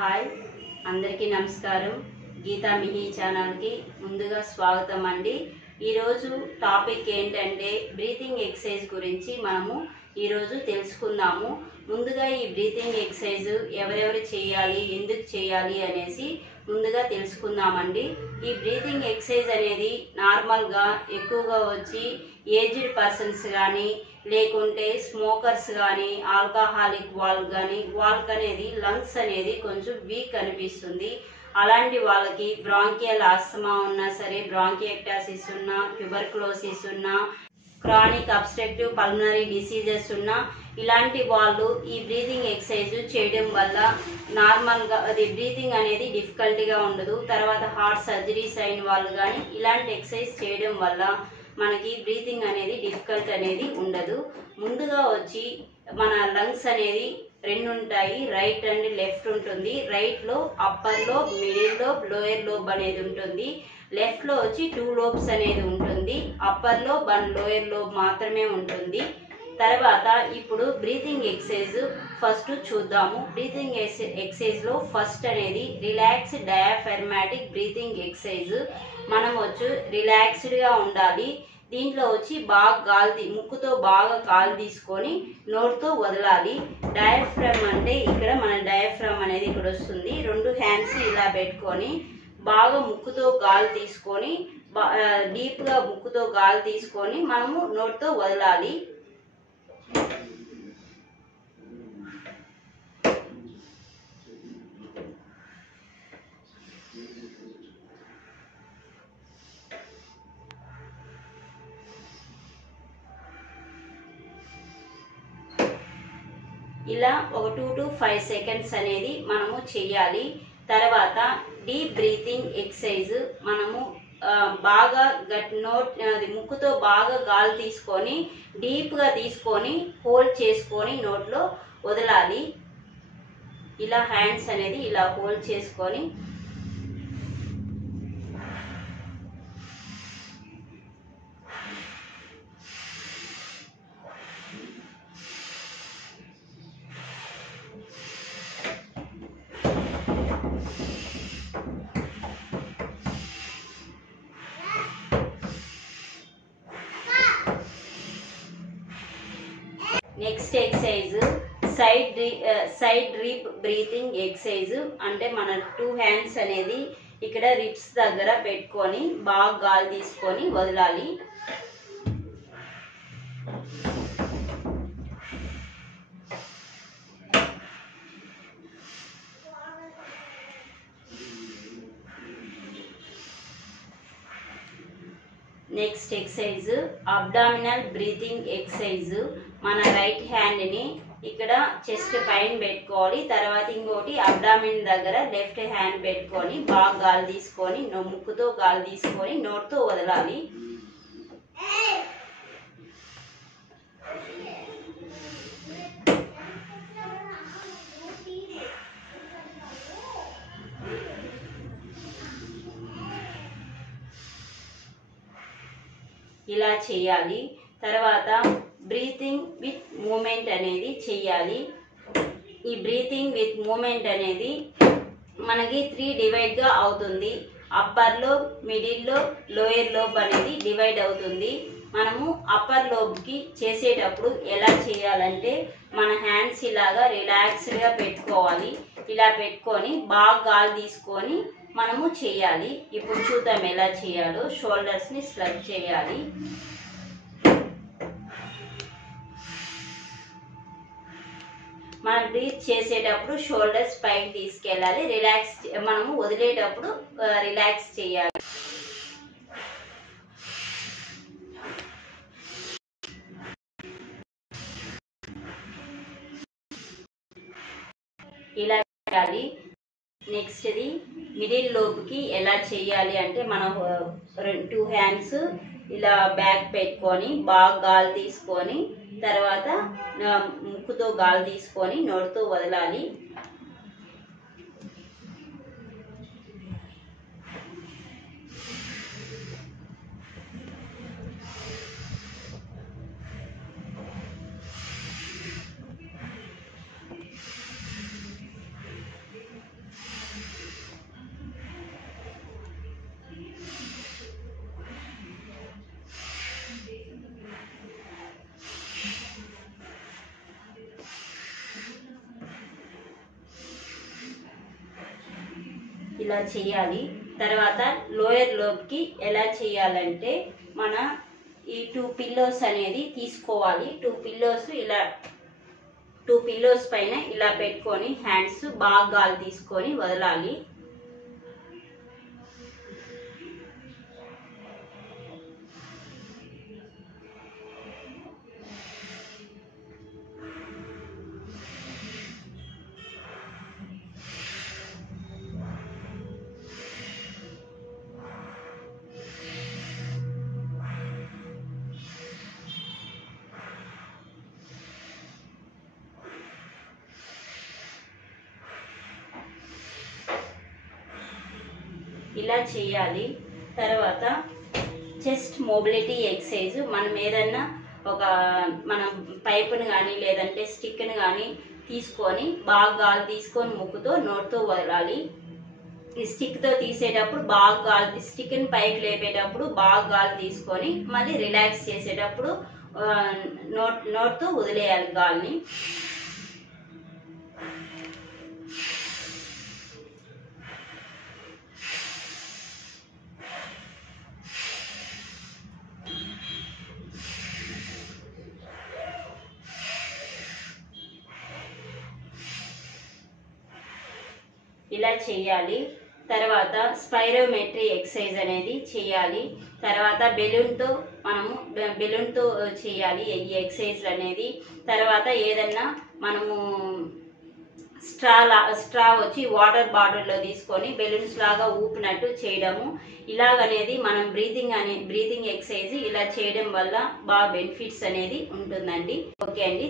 Hi అందరికీ నమస్కారం. గీతా మిహి ఛానల్కి ముందుగా స్వాగతం అండి. ఈరోజు టాపిక్ ఏంటంటే బ్రీతింగ్ ఎక్సర్సైజ్ గురించి మనము ఈరోజు తెలుసుకుందాము. ముందుగా ఈ బ్రీతింగ్ ఎక్సర్సైజ్ ఎవరెవరు చేయాలి, ఎందుకు చేయాలి అనేసి ముందుగా తెలుసుకుందామండి. ఈ బ్రీతింగ్ ఎక్సర్సైజ్ అనేది నార్మల్గా ఎక్కువగా వచ్చి ఏజ్డ్ పర్సన్స్ కానీ లేకుంటే స్మోకర్స్ కానీ ఆల్కహాలిక్ వాళ్ళకి అనేది లంగ్స్ అనేది కొంచెం వీక్ అనిపిస్తుంది. అలాంటి వాళ్ళకి బ్రాంకియల్ ఆస్తమా ఉన్నా సరే, బ్రాంకియక్టాసిస్ ఉన్నా, ట్యూబర్కులోసిస్ ఉన్నా, క్రానిక్ అబ్స్ట్రక్టివ్ పల్మనరీ డిసీజెస్ ఉన్నా ఇలాంటి వాళ్ళు ఈ బ్రీతింగ్ ఎక్సర్సైజ్ చేయడం వల్ల నార్మల్గా అది బ్రీతింగ్ అనేది డిఫికల్టీగా ఉండదు. తర్వాత హార్ట్ సర్జరీస్ అయిన వాళ్ళు కానీ ఇలాంటి ఎక్సర్సైజ్ చేయడం వల్ల మనకి బ్రీతింగ్ అనేది డిఫికల్ట్ అనేది ఉండదు. ముందుగా వచ్చి మన లంగ్స్ అనేది రెండు ఉంటాయి, రైట్ అండ్ లెఫ్ట్ ఉంటుంది. రైట్లో upper lobe, middle lobe, lower lobe అనేది ఉంటుంది. లెఫ్ట్లో వచ్చి 2 లోబ్స్ అనేది ఉంటుంది. Upper lobe and lower lobe మాత్రమే ఉంటుంది. తర్వాత ఇప్పుడు బ్రీతింగ్ ఎక్సర్సైజ్ ఫస్ట్ చూద్దాము. బ్రీతింగ్ ఎక్సర్సైజ్లో ఫస్ట్ అనేది రిలాక్స్ డయాఫ్రాగ్మాటిక్ బ్రీతింగ్ ఎక్సర్సైజ్. మనం వచ్చి రిలాక్స్డ్గా ఉండాలి. దీంట్లో వచ్చి బాగా గాలి ముక్కుతో బాగా గాలి తీసుకొని నోటితో వదలాలి. డయాఫ్రామ్ అంటే ఇక్కడ మన డయాఫ్రామ్ అనేది ఇక్కడ వస్తుంది. 2 హ్యాండ్స్ ఇలా పెట్టుకొని బాగా ముక్కుతో గాలి తీసుకొని డీప్గా ముక్కుతో గాలి తీసుకొని మనము నోటితో వదలాలి. ఇలా ఒక 2 to 5 సెకండ్స్ అనేది మనము చెయ్యాలి. తర్వాత డీప్ బ్రీతింగ్ ఎక్సర్సైజ్ మనము బాగా ముక్కుతో బాగా గాలి తీసుకొని డీప్గా తీసుకొని హోల్డ్ చేసుకొని నోట్లో వదలాలి. ఇలా హ్యాండ్స్ అనేది ఇలా హోల్డ్ చేసుకొని నెక్స్ట్ ఎక్సర్సైజ్ సైడ్ రిప్ బ్రీతింగ్ ఎక్సర్సైజ్. అంటే మన 2 హ్యాండ్స్ అనేది ఇక్కడ రిప్స్ దగ్గర పెట్టుకొని బాగా గాలి తీసుకొని వదలాలి. Next exercise abdominal breathing exercise. మన రైట్ హ్యాండ్ని ఇక్కడ చెస్ట్ పైన పెట్టుకోవాలి. తర్వాత ఇంకోటి అబ్డామిన్ దగ్గర లెఫ్ట్ హ్యాండ్ పెట్టుకొని బాగా గాలి తీసుకొని ముక్కుతో గాలి తీసుకొని నోటితో వదలాలి. ఇలా చేయాలి. తర్వాత బ్రీతింగ్ విత్ మూమెంట్ అనేది చేయాలి. ఈ బ్రీతింగ్ విత్ మూమెంట్ అనేది మనకి 3 డివైడ్గా అవుతుంది. Upper lobe, middle lobe, lower lobe అనేది డివైడ్ అవుతుంది. మనము అప్పర్ లోబ్కి చేసేటప్పుడు ఎలా చేయాలంటే మన హ్యాండ్స్ ఇలాగా రిలాక్స్డ్గా పెట్టుకోవాలి. ఇలా పెట్టుకొని బాగా గాలి తీసుకొని మనము చేయాలి. ఇప్పుడు చూద్దాం ఎలా చేయాలో. షోల్డర్స్ని స్లగ్ చేయాలి. మనం బ్రీత్ చేసేటప్పుడు షోల్డర్స్ పైకి తీసుకెళ్ళాలి. మనము వదిలేటప్పుడు రిలాక్స్ చేయాలి. ఇలా చేయాలి. నెక్స్ట్ది మిడిల్ లోబ్కి ఎలా చేయాలి అంటే మనం 2 హ్యాండ్స్ ఇలా బ్యాక్ పెట్టుకొని బాగా గాలి తీసుకొని తర్వాత ముక్కుతో గాలి తీసుకొని నోటితో వదలాలి. ఇలా చేయాలి. తర్వాత లోయర్ లోబ్కి ఎలా చేయాలంటే మన ఈ 2 పిల్లోస్ అనేది తీసుకోవాలి. 2 పిల్లోస్ పైన ఇలా పెట్టుకొని హ్యాండ్స్ బాగా గాలి తీసుకొని వదలాలి. ఇలా చేయాలి. తర్వాత చెస్ట్ మొబిలిటీ ఎక్సర్సైజ్, మనం ఏదన్నా మనం పైపుని కానీ లేదంటే స్టిక్ని కానీ తీసుకొని బాగా గాలి తీసుకొని ముక్కుతో నోటితో వదలాలి. ఈ స్టిక్తో తీసేటప్పుడు బాగా గాలి, స్టిక్ని పైకి లేపేటప్పుడు బాగా గాలి తీసుకొని మళ్ళీ రిలాక్స్ చేసేటప్పుడు నోటితో వదిలేయాలి గాలిని. ఇలా చేయాలి. తర్వాత స్పైరోమెట్రీ ఎక్సర్సైజ్ అనేది చేయాలి. తర్వాత బెలూన్తో చేయాలి ఈ ఎక్సర్సైజ్ అనేది. తర్వాత ఏదన్నా మనము స్ట్రా వచ్చి వాటర్ బాటిల్లో తీసుకొని బెలూన్స్ లాగా ఊపినట్టు చేయడము. ఇలాగనేది మనం బ్రీతింగ్ ఎక్సర్సైజ్ ఇలా చేయడం వల్ల బాగా బెనిఫిట్స్ అనేది ఉంటుందండి. ఓకే అండి,